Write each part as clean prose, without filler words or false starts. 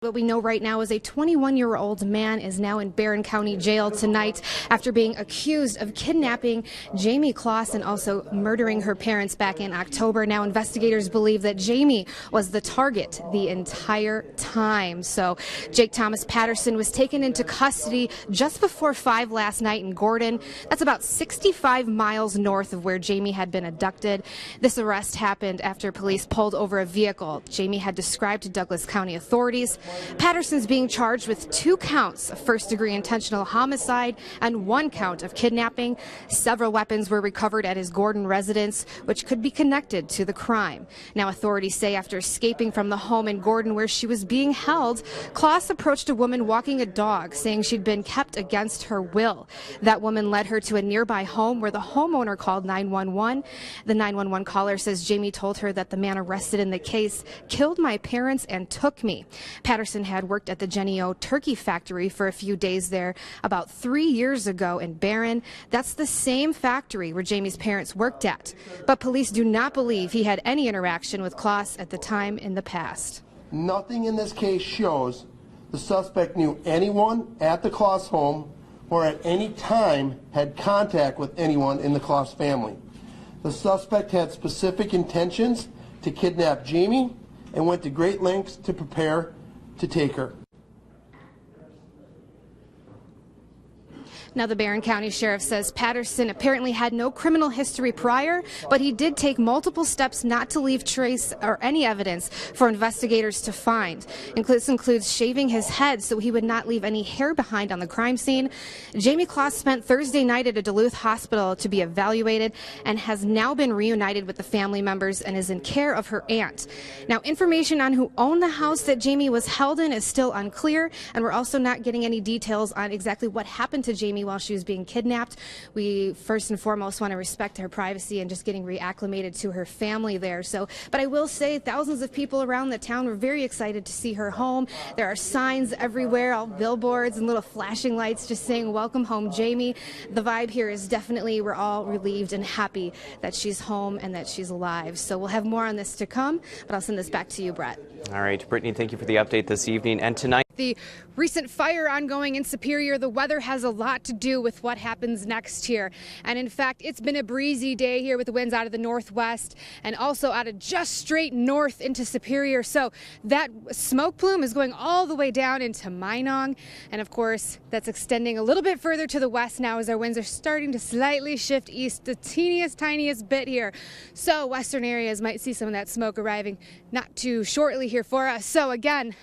What we know right now is a 21-year-old man is now in Barron County Jail tonight after being accused of kidnapping Jamie Kloss and also murdering her parents back in October. Now investigators believe that Jamie was the target the entire time. So Jake Thomas Patterson was taken into custody just before 5 last night in Gordon. That's about 65 miles north of where Jamie had been abducted. This arrest happened after police pulled over a vehicle Jamie had described to Douglas County authorities. Patterson's being charged with 2 counts of first-degree intentional homicide and 1 count of kidnapping. Several weapons were recovered at his Gordon residence, which could be connected to the crime. Now, authorities say after escaping from the home in Gordon where she was being held, Kloss approached a woman walking a dog, saying she'd been kept against her will. That woman led her to a nearby home where the homeowner called 911. The 911 caller says Jamie told her that the man arrested in the case killed my parents and took me. Patterson had worked at the Jenny O turkey factory for a few days there about 3 years ago in Barron. That's the same factory where Jamie's parents worked at. But police do not believe he had any interaction with Kloss at the time in the past. Nothing in this case shows the suspect knew anyone at the Kloss home or at any time had contact with anyone in the Kloss family. The suspect had specific intentions to kidnap Jamie and went to great lengths to prepare to take her. Now, the Barron County Sheriff says Patterson apparently had no criminal history prior, but he did take multiple steps not to leave trace or any evidence for investigators to find. This includes shaving his head so he would not leave any hair behind on the crime scene. Jamie Kloss spent Thursday night at a Duluth hospital to be evaluated and has now been reunited with the family members and is in care of her aunt. Now, information on who owned the house that Jamie was held in is still unclear, and we're also not getting any details on exactly what happened to Jamie while she was being kidnapped. We first and foremost want to respect her privacy and just getting reacclimated to her family there. But I will say thousands of people around the town were very excited to see her home. There are signs everywhere, all billboards and little flashing lights just saying, "Welcome home, Jamie." The vibe here is definitely we're all relieved and happy that she's home and that she's alive. So we'll have more on this to come, but I'll send this back to you, Brett. All right, Brittany, thank you for the update this evening. And tonight, the recent fire ongoing in Superior, the weather has a lot to do with what happens next here. And in fact, it's been a breezy day here with the winds out of the northwest and also out of just straight north into Superior. So that smoke plume is going all the way down into Minong. And of course, that's extending a little bit further to the west now as our winds are starting to slightly shift east, the tiniest bit here. So western areas might see some of that smoke arriving not too shortly here for us. So again,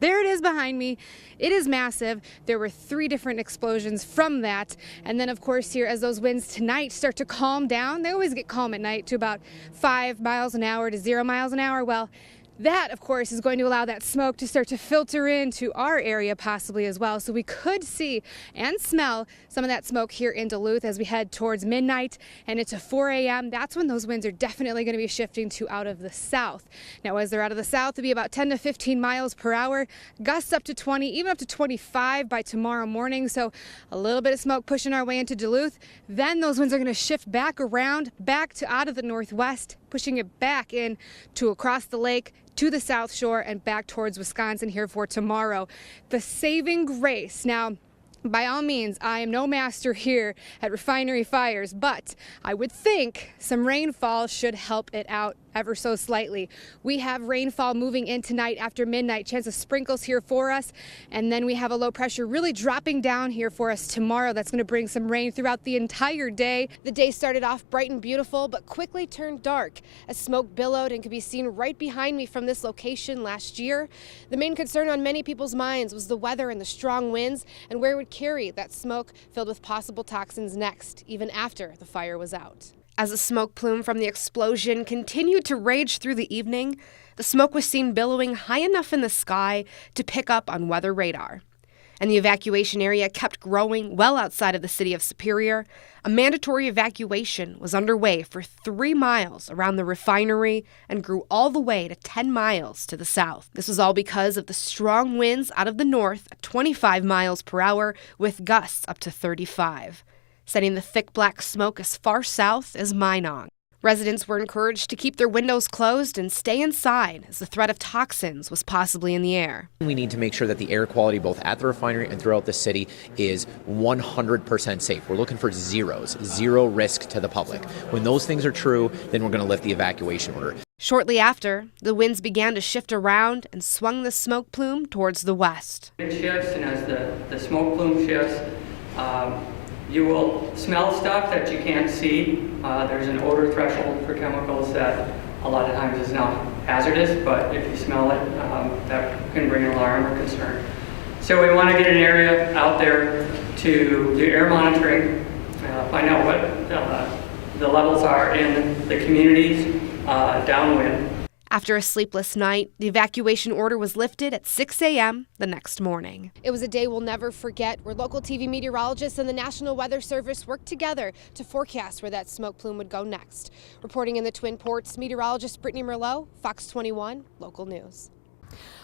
there it is behind me. It is massive. There were 3 different explosions from that. And then, of course, here as those winds tonight start to calm down, they always get calm at night to about 5 miles an hour to 0 miles an hour. Well, that, of course, is going to allow that smoke to start to filter into our area possibly as well. So we could see and smell some of that smoke here in Duluth as we head towards midnight and into 4 a.m. That's when those winds are definitely going to be shifting to out of the south. Now, as they're out of the south, it'll be about 10 to 15 miles per hour, gusts up to 20, even up to 25 by tomorrow morning. So a little bit of smoke pushing our way into Duluth. Then those winds are going to shift back around, back to out of the northwest, pushing it back in to across the lake, to the South Shore and back towards Wisconsin here for tomorrow. The saving grace. Now, by all means, I am no master here at refinery fires, but I would think some rainfall should help it out ever so slightly. We have rainfall moving in tonight after midnight, chance of sprinkles here for us, and then we have a low pressure really dropping down here for us tomorrow. That's going to bring some rain throughout the entire day. The day started off bright and beautiful, but quickly turned dark as smoke billowed and could be seen right behind me from this location last year. The main concern on many people's minds was the weather and the strong winds and where it would carry that smoke filled with possible toxins next, even after the fire was out. As the smoke plume from the explosion continued to rage through the evening, the smoke was seen billowing high enough in the sky to pick up on weather radar. And the evacuation area kept growing well outside of the city of Superior. A mandatory evacuation was underway for 3 miles around the refinery and grew all the way to 10 miles to the south. This was all because of the strong winds out of the north at 25 miles per hour with gusts up to 35. Sending the thick black smoke as far south as Minong. Residents were encouraged to keep their windows closed and stay inside as the threat of toxins was possibly in the air. We need to make sure that the air quality both at the refinery and throughout the city is 100% safe. We're looking for zeros, zero risk to the public. When those things are true, then we're going to lift the evacuation order. Shortly after, the winds began to shift around and swung the smoke plume towards the west. It shifts, and as the smoke plume shifts, you will smell stuff that you can't see. There's an odor threshold for chemicals that a lot of times is not hazardous, but if you smell it, that can bring alarm or concern. So we want to get an area out there to do air monitoring, find out what the levels are in the communities downwind. After a sleepless night, the evacuation order was lifted at 6 a.m. the next morning. It was a day we'll never forget, where local TV meteorologists and the National Weather Service worked together to forecast where that smoke plume would go next. Reporting in the Twin Ports, meteorologist Brittany Merlot, Fox 21 Local News.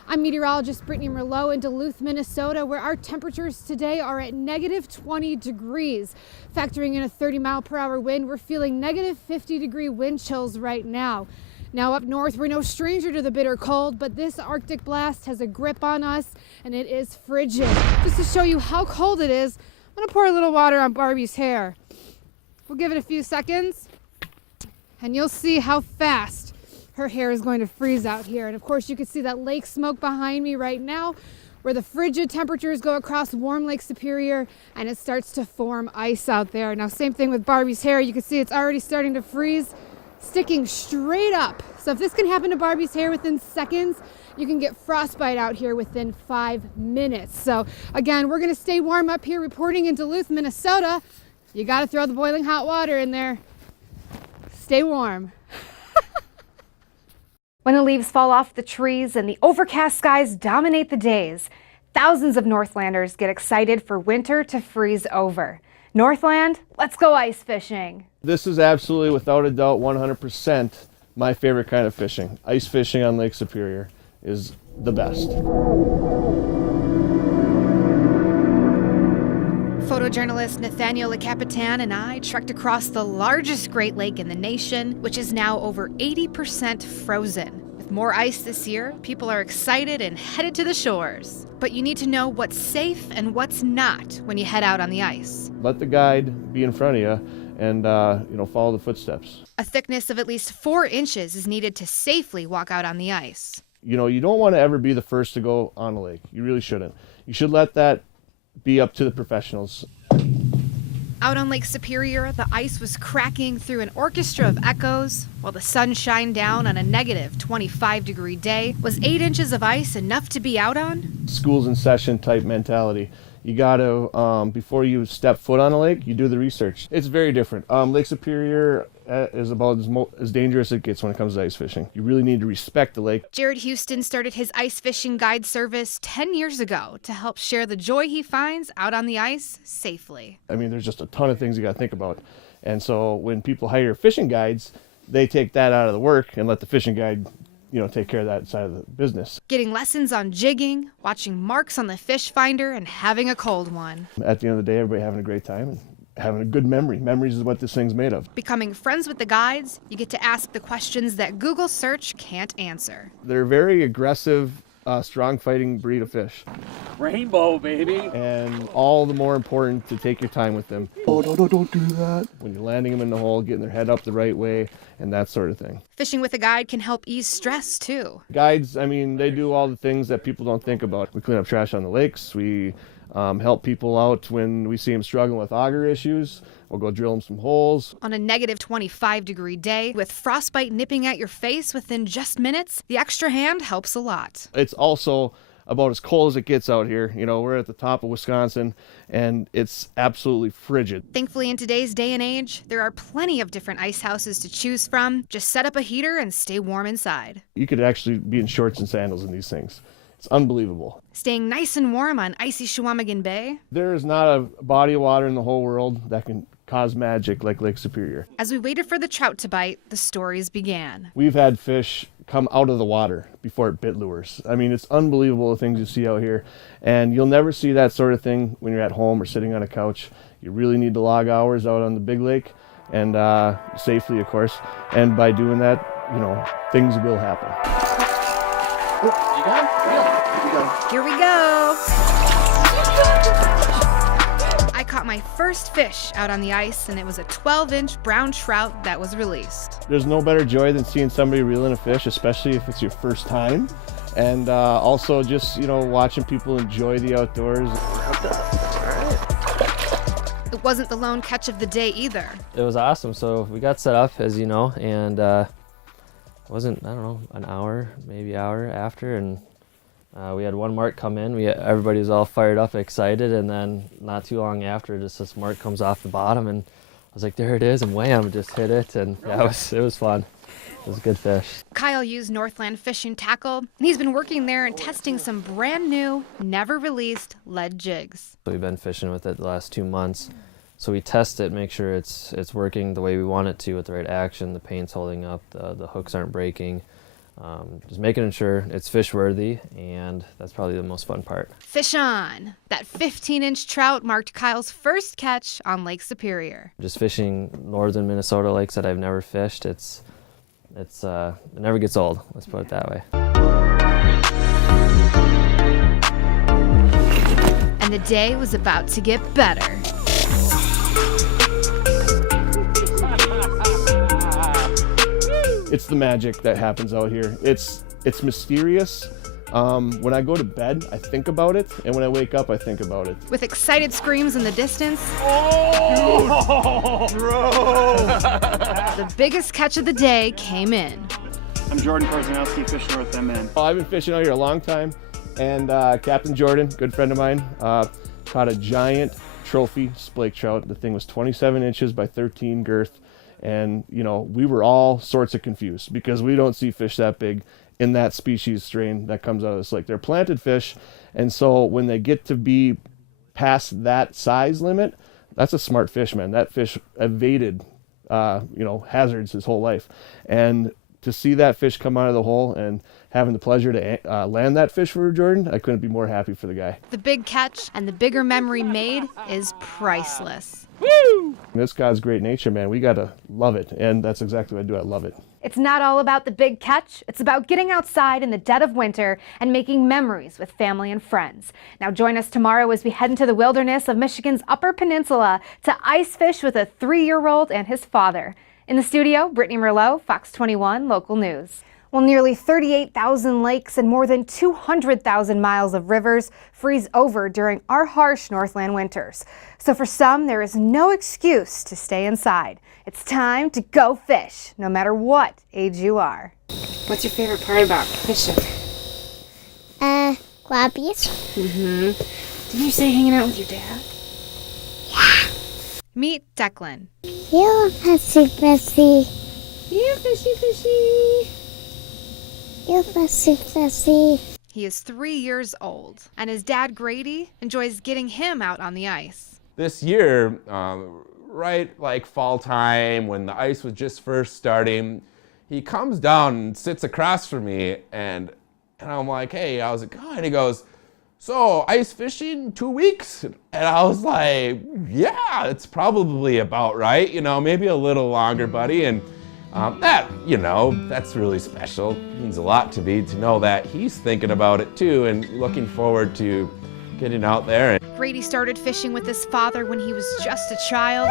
I'm meteorologist Brittany Merlot in Duluth, Minnesota, where our temperatures today are at negative 20 degrees. Factoring in a 30-mile-per-hour wind, we're feeling negative 50-degree wind chills right now. Now up north, we're no stranger to the bitter cold, but this Arctic blast has a grip on us, and it is frigid. Just to show you how cold it is, I'm gonna pour a little water on Barbie's hair. We'll give it a few seconds, and you'll see how fast her hair is going to freeze out here. And of course, you can see that lake smoke behind me right now, where the frigid temperatures go across warm Lake Superior, and it starts to form ice out there. Now, same thing with Barbie's hair. You can see it's already starting to freeze, sticking straight up. So if this can happen to Barbie's hair within seconds, you can get frostbite out here within 5 minutes. So again, we're gonna stay warm up here, reporting in Duluth, Minnesota. You gotta throw the boiling hot water in there. Stay warm. When the leaves fall off the trees and the overcast skies dominate the days, thousands of Northlanders get excited for winter to freeze over. Northland, let's go ice fishing. This is absolutely, without a doubt, 100% my favorite kind of fishing. Ice fishing on Lake Superior is the best. Photojournalist Nathaniel Le Capitan and I trekked across the largest Great Lake in the nation, which is now over 80% frozen. With more ice this year, people are excited and headed to the shores. But you need to know what's safe and what's not when you head out on the ice. Let the guide be in front of you and follow the footsteps. A thickness of at least 4 inches is needed to safely walk out on the ice. You don't want to ever be the first to go on a lake. You really shouldn't. You should let that be up to the professionals. Out on Lake Superior, the ice was cracking through an orchestra of echoes, while the sun shined down on a negative 25-degree day. Was 8 inches of ice enough to be out on? School's in session type mentality. You gotta, before you step foot on a lake, you do the research. It's very different. Lake Superior is about as dangerous as it gets when it comes to ice fishing. You really need to respect the lake. Jared Houston started his ice fishing guide service 10 years ago to help share the joy he finds out on the ice safely. I mean, there's just a ton of things you gotta think about. And so when people hire fishing guides, they take that out of the work and let the fishing guide take care of that side of the business. Getting lessons on jigging, watching marks on the fish finder, and having a cold one. At the end of the day, everybody having a great time and having a good memory. Memories is what this thing's made of. Becoming friends with the guides, you get to ask the questions that Google search can't answer. They're very aggressive, strong fighting breed of fish. Rainbow, baby. And all the more important to take your time with them. Oh, no, don't do that. When you're landing them in the hole, getting their head up the right way, and that sort of thing. Fishing with a guide can help ease stress, too. Guides, they do all the things that people don't think about. We clean up trash on the lakes. We help people out when we see them struggling with auger issues. We'll go drill them some holes. On a negative 25-degree day, with frostbite nipping at your face within just minutes, the extra hand helps a lot. It's also about as cold as it gets out here. We're at the top of Wisconsin, and it's absolutely frigid. Thankfully, in today's day and age, there are plenty of different ice houses to choose from. Just set up a heater and stay warm inside. You could actually be in shorts and sandals in these things. It's unbelievable. Staying nice and warm on icy Chequamegon Bay. There is not a body of water in the whole world that can cause magic like Lake Superior. As we waited for the trout to bite, the stories began. We've had fish come out of the water before it bit lures. It's unbelievable the things you see out here. And you'll never see that sort of thing when you're at home or sitting on a couch. You really need to log hours out on the big lake and safely, of course. And by doing that, things will happen. You got it? Here we go. I caught my first fish out on the ice, and it was a 12-inch brown trout that was released. There's no better joy than seeing somebody reel in a fish, especially if it's your first time. And also just, watching people enjoy the outdoors. It wasn't the lone catch of the day either. It was awesome. So we got set up, as you know, and it wasn't, an hour, maybe hour after, and we had one mark come in. Everybody was all fired up, excited, and then not too long after, just this mark comes off the bottom, and I was like, there it is, and wham, just hit it, and yeah, it was fun. It was a good fish. Kyle used Northland Fishing tackle, and he's been working there and testing some brand new, never released lead jigs. We've been fishing with it the last 2 months, so we test it, make sure it's working the way we want it to with the right action, the paint's holding up, the hooks aren't breaking. Just making sure it's fish worthy, and that's probably the most fun part. Fish on! That 15-inch trout marked Kyle's first catch on Lake Superior. Just fishing northern Minnesota lakes that I've never fished, it never gets old, let's put it that way. And the day was about to get better. It's the magic that happens out here. It's mysterious. When I go to bed, I think about it, and when I wake up, I think about it. With excited screams in the distance, the biggest catch of the day came in. I'm Jordan Korzanowski, Fish North MN. I've been fishing out here a long time, and Captain Jordan, good friend of mine, caught a giant trophy splake trout. The thing was 27 inches by 13 girth. And, we were all sorts of confused because we don't see fish that big in that species strain that comes out of this lake. They're planted fish. And so when they get to be past that size limit, that's a smart fish, man. That fish evaded, hazards his whole life. And to see that fish come out of the hole and having the pleasure to land that fish for Jordan, I couldn't be more happy for the guy. The big catch and the bigger memory made is priceless. Woo! This God's great nature, man. We got to love it. And that's exactly what I do. I love it. It's not all about the big catch. It's about getting outside in the dead of winter and making memories with family and friends. Now join us tomorrow as we head into the wilderness of Michigan's Upper Peninsula to ice fish with a 3-year-old and his father. In the studio, Brittany Merlot, Fox 21 Local News. Well, nearly 38,000 lakes and more than 200,000 miles of rivers freeze over during our harsh Northland winters. So for some, there is no excuse to stay inside. It's time to go fish, no matter what age you are. What's your favorite part about fishing? Grabbies. Didn't you say hanging out with your dad? Meet Declan. You fishy fishy. Yeah, fishy fishy. You fishy fishy. He is 3 years old, and his dad Grady enjoys getting him out on the ice. This year, right like fall time when the ice was just first starting, he comes down and sits across from me, and I'm like, hey, how's it going? He goes, so ice fishing 2 weeks? And I was like, yeah, it's probably about right, maybe a little longer, buddy. And that's really special. It means a lot to me to know that he's thinking about it too and looking forward to getting out there. Grady started fishing with his father when he was just a child,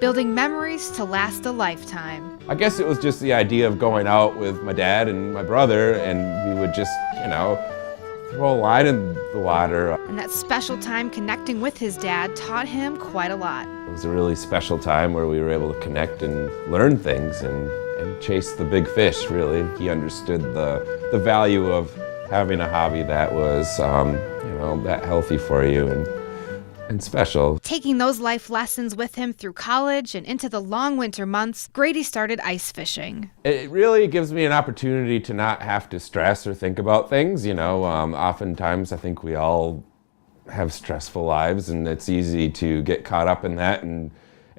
building memories to last a lifetime. I guess it was just the idea of going out with my dad and my brother, and we would just, throw a line in the water. And that special time connecting with his dad taught him quite a lot. It was a really special time where we were able to connect and learn things and chase the big fish, really. He understood the value of having a hobby that was, that healthy for you and special. Taking those life lessons with him through college and into the long winter months, Grady started ice fishing. It really gives me an opportunity to not have to stress or think about things. Oftentimes I think we all have stressful lives, and it's easy to get caught up in that and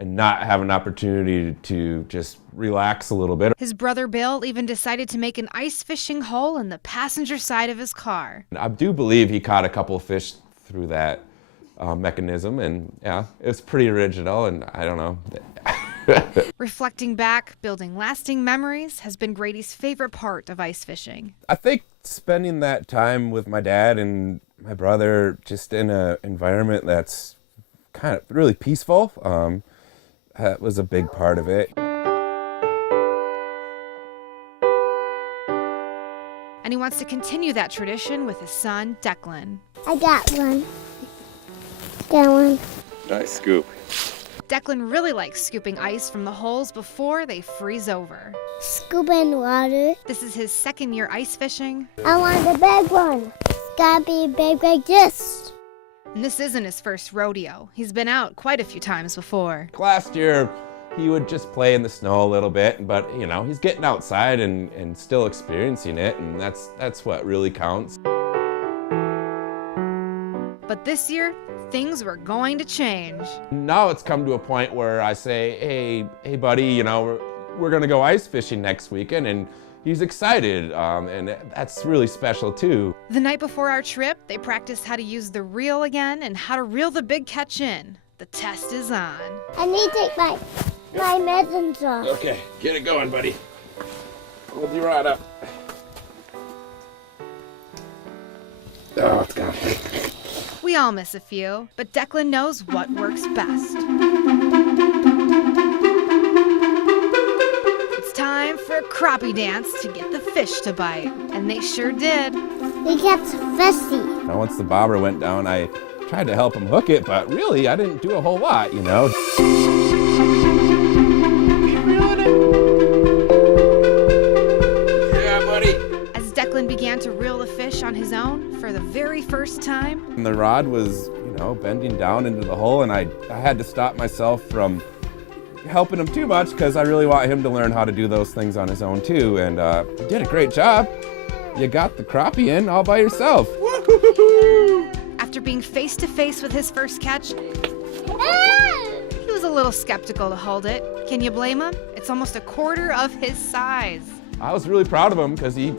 not have an opportunity to just relax a little bit. His brother Bill even decided to make an ice fishing hole in the passenger side of his car. I do believe he caught a couple of fish through that mechanism, and yeah, it was pretty original, and I don't know. Reflecting back, building lasting memories has been Grady's favorite part of ice fishing. I think spending that time with my dad and my brother, just in an environment that's kind of really peaceful, that was a big part of it. And he wants to continue that tradition with his son, Declan. I got one. Got one. Nice scoop. Declan really likes scooping ice from the holes before they freeze over. Scoop in water. This is his second year ice fishing. I want the big one. It's gotta be big like this. And this isn't his first rodeo. He's been out quite a few times before. Last year, he would just play in the snow a little bit, but you know, he's getting outside and still experiencing it, and that's what really counts. But this year, things were going to change. Now it's come to a point where I say, hey buddy, you know, we're gonna go ice fishing next weekend, and he's excited, and that's really special too. The night before our trip, they practiced how to use the reel again and how to reel the big catch in. The test is on. I need to take my mittens off. Okay, get it going, buddy. Hold your rod up. Oh, it's gone. We all miss a few, but Declan knows what works best. It's time for a crappie dance to get the fish to bite, and they sure did. It gets fishy. Now, once the bobber went down, I tried to help him hook it, but really, I didn't do a whole lot, you know. Yeah, buddy. As Declan began to reel the fish on his own for the very first time, And the rod was, you know, bending down into the hole, and I had to stop myself from helping him too much because I really want him to learn how to do those things on his own too, and he did a great job. You got the crappie in all by yourself. after being face to face with his first catch, he was a little skeptical to hold it. Can you blame him? It's almost a quarter of his size. I was really proud of him because he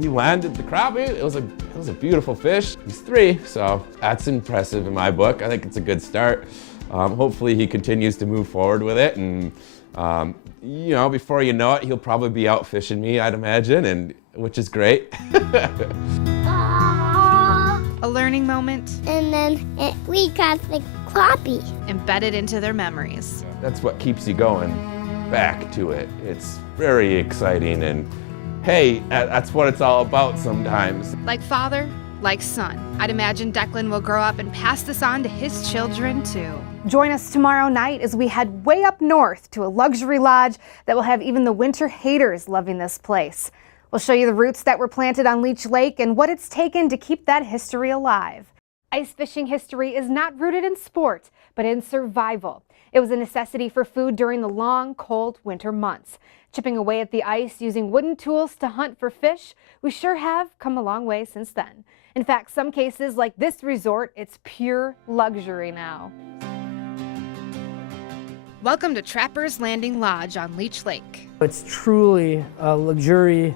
landed the crappie. It was a beautiful fish. He's 3, so that's impressive in my book. I think it's a good start. Hopefully he continues to move forward with it, and you know, before you know it, he'll probably be out fishing me, I'd imagine, and which is great. A learning moment. And then we got the crappie. Embedded into their memories. That's what keeps you going back to it. It's very exciting, and hey, that's what it's all about sometimes. Like father, like son. I'd imagine Declan will grow up and pass this on to his children too. Join us tomorrow night as we head way up north to a luxury lodge that will have even the winter haters loving this place. We'll show you the roots that were planted on Leech Lake and what it's taken to keep that history alive. Ice fishing history is not rooted in sport, but in survival. It was a necessity for food during the long, cold winter months. Chipping away at the ice using wooden tools to hunt for fish, we sure have come a long way since then. In fact, some cases like this resort, it's pure luxury now. Welcome to Trapper's Landing Lodge on Leech Lake. It's truly a luxury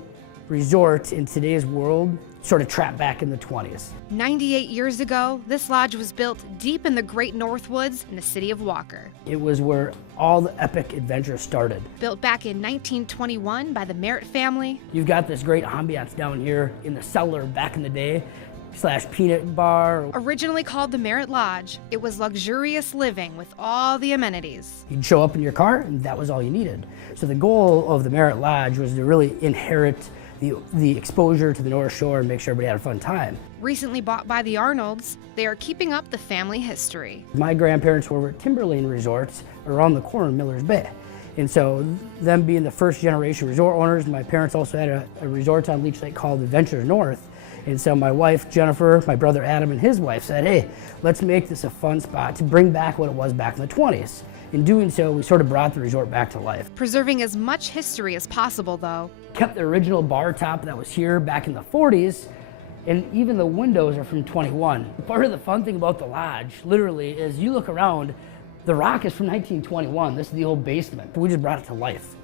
resort in today's world, sort of trapped back in the 20s. 98 years ago, this lodge was built deep in the Great North Woods in the city of Walker. It was where all the epic adventures started. Built back in 1921 by the Merritt family. You've got this great ambiance down here in the cellar back in the day, / peanut bar. Originally called the Merritt Lodge, it was luxurious living with all the amenities. You'd show up in your car and that was all you needed. So the goal of the Merritt Lodge was to really inherit the exposure to the North Shore and make sure everybody had a fun time. Recently bought by the Arnolds, they are keeping up the family history. My grandparents were at Timberlane Resorts around the corner of Miller's Bay. And so them being the first generation resort owners, my parents also had a resort on Leech Lake called Adventures North. And so my wife, Jennifer, my brother Adam, and his wife said, hey, let's make this a fun spot to bring back what it was back in the 20s. In doing so, we sort of brought the resort back to life. Preserving as much history as possible, though. Kept the original bar top that was here back in the 40s, and even the windows are from 21. Part of the fun thing about the lodge, literally, is you look around, the rock is from 1921. This is the old basement. We just brought it to life.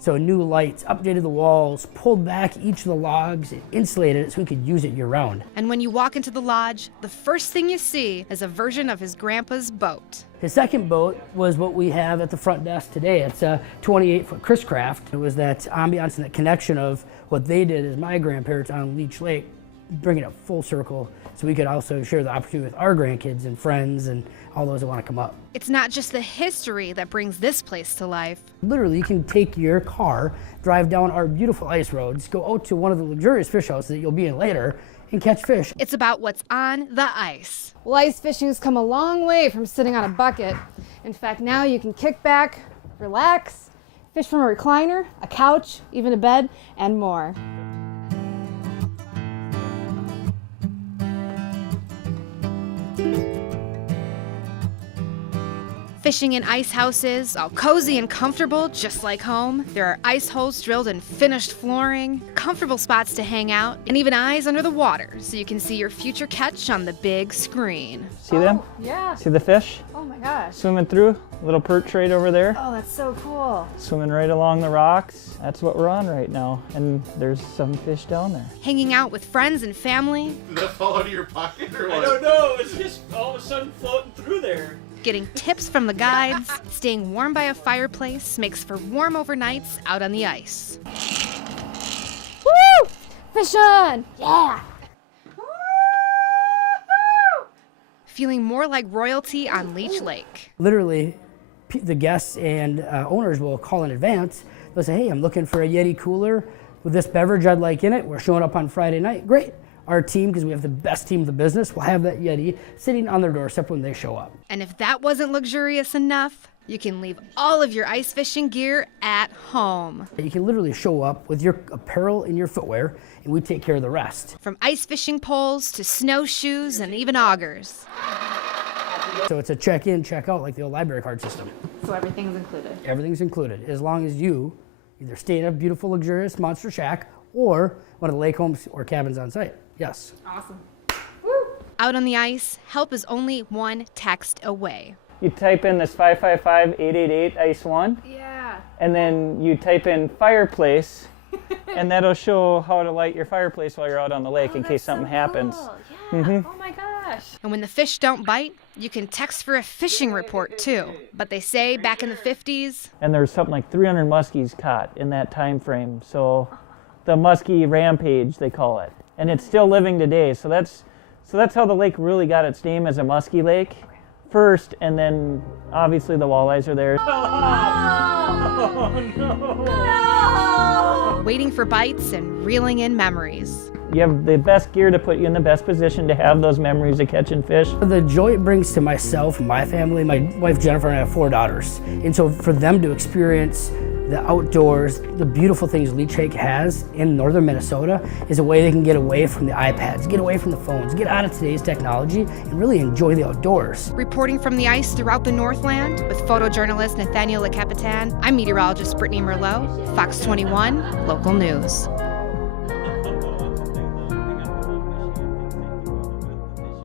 So new lights, updated the walls, pulled back each of the logs, and insulated it so we could use it year round. And when you walk into the lodge, the first thing you see is a version of his grandpa's boat. His second boat was what we have at the front desk today. It's a 28-foot Chris Craft. It was that ambiance and that connection of what they did as my grandparents on Leech Lake, bringing it full circle so we could also share the opportunity with our grandkids and friends and all those that want to come up. It's not just the history that brings this place to life. Literally, you can take your car, drive down our beautiful ice roads, go out to one of the luxurious fish houses that you'll be in later, and catch fish. It's about what's on the ice. Well, ice fishing's come a long way from sitting on a bucket. In fact, now you can kick back, relax, fish from a recliner, a couch, even a bed, and more. Fishing in ice houses, all cozy and comfortable, just like home. There are ice holes drilled in finished flooring, comfortable spots to hang out, and even eyes under the water so you can see your future catch on the big screen. See them? Yeah. See the fish? Oh my gosh. Swimming through, little perch right over there. Oh, that's so cool. Swimming right along the rocks. That's what we're on right now. And there's some fish down there. Hanging out with friends and family. Did that fall out of your pocket or what? I don't know. It's just all of a sudden floating through there. Getting tips from the guides. Staying warm by a fireplace makes for warm overnights out on the ice. Woo! Fish on! Yeah! Feeling more like royalty on Leech Lake. Literally, the guests and owners will call in advance. They'll say, hey, I'm looking for a Yeti cooler with this beverage I'd like in it. We're showing up on Friday night. Great. Our team, because we have the best team of the business, will have that Yeti sitting on their doorstep when they show up. And if that wasn't luxurious enough, you can leave all of your ice fishing gear at home. You can literally show up with your apparel and your footwear, and we take care of the rest. From ice fishing poles to snowshoes and even augers. So it's a check-in, check-out like the old library card system. So everything's included? Everything's included, as long as you either stay in a beautiful, luxurious monster shack or one of the lake homes or cabins on site. Yes. Awesome. Out on the ice, help is only one text away. You type in this 555-888 ICE 1. Yeah. And then you type in fireplace, and that'll show how to light your fireplace while you're out on the lake in case something happens. Yeah. Oh my gosh. And when the fish don't bite, you can text for a fishing report too. But they say back in the 50s. And there's something like 300 muskies caught in that time frame. So the muskie rampage, they call it. And it's still living today. So that's how the lake really got its name as a muskie lake first, and then obviously the walleyes are there. Oh, no. Waiting for bites and reeling in memories. You have the best gear to put you in the best position to have those memories of catching fish. The joy it brings to myself and my family, my wife Jennifer and I have 4 daughters. And so for them to experience the outdoors, the beautiful things Leech Lake has in northern Minnesota is a way they can get away from the iPads, get away from the phones, get out of today's technology and really enjoy the outdoors. Reporting from the ice throughout the Northland with photojournalist Nathaniel Le Capitan, I'm meteorologist Brittany Merlot, Fox 21 Local News.